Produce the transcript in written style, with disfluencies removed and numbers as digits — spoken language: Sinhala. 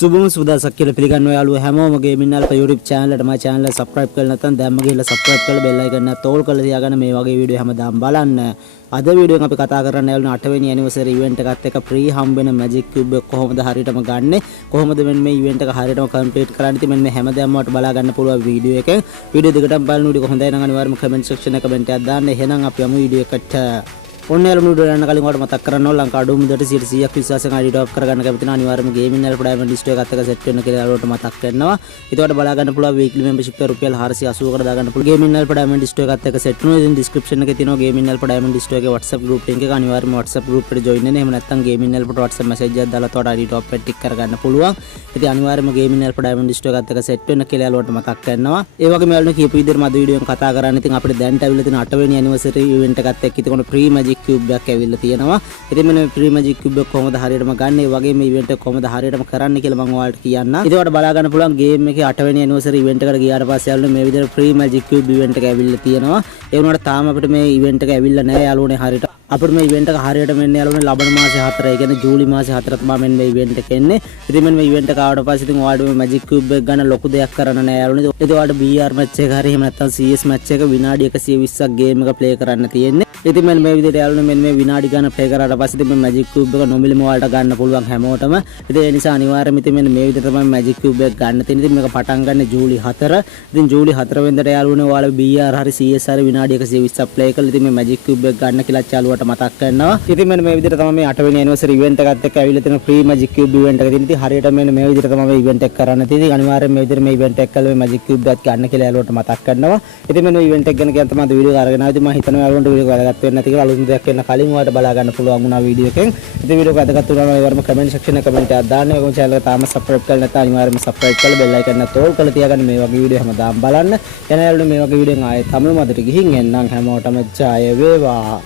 සුබම සුදාසක් කියලා පිළිගන්නවා යාළුවෝ හැමෝම ගේමින් අල්ප YouTube channel එකට my channel එක subscribe කරලා නැත්නම් දැම්ම ගිහලා subscribe කරලා bell icon එක තෝල් කරලා තියාගන්න මේ වගේ වීඩියෝ හැමදාම බලන්න. අද වීඩියෝ එකෙන් අපි කතා කරන්න යාළුවෝ 8 වෙනි anniversary event එකත් එක්ක free හම්බ වෙන magic cube එක කොහොමද හරියටම ගන්නෙ කොහොමද මේ event එක හරියටම complete කරන්නේ ඉතින් මෙන්න මේ හැමදාම වට බලා ගන්න පුළුවන් වීඩියෝ එකෙන් වීඩියෝ දෙකටම බලන වීඩියෝ හොඳයි නම් අනිවාර්යයෙන්ම comment section එක comment එකක් දාන්න. එහෙනම් අපි යමු වීඩියෝ එකට. ඔන්නෑලු නුඩ යන කලින් ඔයාලට මතක් කරන්න ඕන ලංකා අඩු මුදලට 100ක් විශ්වාසයෙන් ID ටොප් කරගන්න කැමති නම් අනිවාර්යයෙන්ම ගේමින් අල්ප ඩයමන්ඩ් ලිස්ට් එකත් එක්ක සෙට් වෙන්න කියලා ඔයාලට මතක් කරනවා. ඊට බලා ගන්න පුළුවන් weekly membership එක රුපියල් 480කට දාගන්න පුළුවන්. ගේමින් අල්ප ඩයමන්ඩ් ලිස්ට් එකත් එක්ක සෙට් වෙනවා. ඉතින් description එකේ තියෙනවා ගේමින් අල්ප ඩයමන්ඩ් ලිස්ට් එකේ WhatsApp group link එක. අනිවාර්යයෙන්ම WhatsApp group එකට join වෙන්න. එහෙම නැත්නම් ගේමින් අල්පට WhatsApp message එකක් දාලා ඔයාලට ID ටොප් එක ටික් කරගන්න පුළුවන්. ඉතින් අනිවාර්යයෙන්ම ගේමින් අල්ප ඩයමන්ඩ් ලිස්ට් එකත් එක්ක සෙට් වෙන්න කියලා ඔයාලට මතක් කරනවා. ඒ වගේම ඔයාලට කියපු විදිහට මද වීඩියෝ එකෙන් කතා කරන්නේ. ඉතින් අපිට දැන්ට අවිල්ලා තියෙන 8 වෙනි anniversary event එකත් එක්ක ඉතින් free magic cube එකක් ඇවිල්ලා තියෙනවා. ඉතින් මෙන්න free magic cube එක කොහොමද හරියටම ගන්න ඒ වගේ මේ event එක කොහොමද හරියටම කරන්න කියලා මම ඔයාලට කියන්නම්. ඉතින් ඔයාලට බලා ගන්න පුළුවන් game එකේ 8 වෙනි anniversary event එකට ගියාට පස්සේ යාළුවනේ මේ විදිහට free magic cube event එක ඇවිල්ලා තියෙනවා. ඒ වුණාට තාම අපිට මේ event එක ඇවිල්ලා නැහැ යාළුවනේ හරියට. අපිට මේ event එක හරියට මෙන්න යාළුවනේ ලබන මාසේ 4 ඒ කියන්නේ ජූලි මාසේ 4 තමයි මෙන්න මේ event එක එන්නේ. ඉතින් මෙන්න මේ event එක ආවට පස්සේ ඉතින් ඔයාලට මේ magic cube එක ගන්න ලොකු දෙයක් කරන්න නැහැ යාළුවනේ. ඉතින් ඔයාලට BR match එක හරි එහෙම නැත්නම් CS match එක විනාඩි 120ක් game එක play කරන්න තියෙන්නේ. ඉතින් මෙන්න මේ විදිහට යාළුවනේ මෙන්න මේ විනාඩි ගන්න play කරාට පස්සේ ඉතින් මේ magic cube එක නොමිලේම ඔයාලට ගන්න පුළුවන් හැමෝටම. ඉතින් ඒ නිසා අනිවාර්යයෙන්ම ඉතින් මෙන්න මේ විදිහට තමයි magic cube එක ගන්න තියෙන්නේ. ඉතින් මේක පටන් ගන්න ජූලි 4. ඉතින් ජූලි 4 වෙනිදාට යාළුවනේ ඔයාලා BR හරි CS හරි විනාඩි 120ක් play කරලා ඉතින් මේ magic cube එක ගන්න කියලා යාළුවට මතක් කරනවා. ඉතින් මෙන්න මේ විදිහට තමයි මේ 8 වෙනි anniversary event එකත් එක්ක ඇවිල්ලා තියෙන free magic cube event එක තියෙන. ඉතින් හරියට මෙන්න මේ විදිහට තමයි මේ event එක කරන්න තියෙන්නේ. ඉතින් අනිවාර්යයෙන් මේ විදිහට මේ event එක කළා මේ magic cube එකත් ගන්න කියලා යාළුවට මතක් කරනවා. ඉතින් මෙන්න මේ event එක ගැන තමයි අද වීඩියෝ එක අරගෙන ආවා. ඉතින් මම හිතනවා යාළුවන්ට වීඩියෝ එක වැදගත් වෙන්නේ නැති කියලා අලුත් දෙයක් වෙන කලින් ඔයාලට බලා ගන්න පුළුවන් වුණා වීඩියෝ එකෙන්. ඉතින් වීඩියෝ එක වැදගත් වුණා නම් ඒවරම comment section එක comment එකක් දාන්න. ඒකම channel එක තාම subscribe කරලා නැත්නම් අනිවාර්යයෙන්ම subscribe කරලා bell icon එක තෝල් කරලා තියාගන්න මේ වගේ වීඩියෝ හැමදාම බලන්න. එන යාළුවනේ මේ වගේ වීඩියෝෙන් ආයෙත් තමයි මදට ගිහින් එන්නම් හැමෝටම ජය වේවා.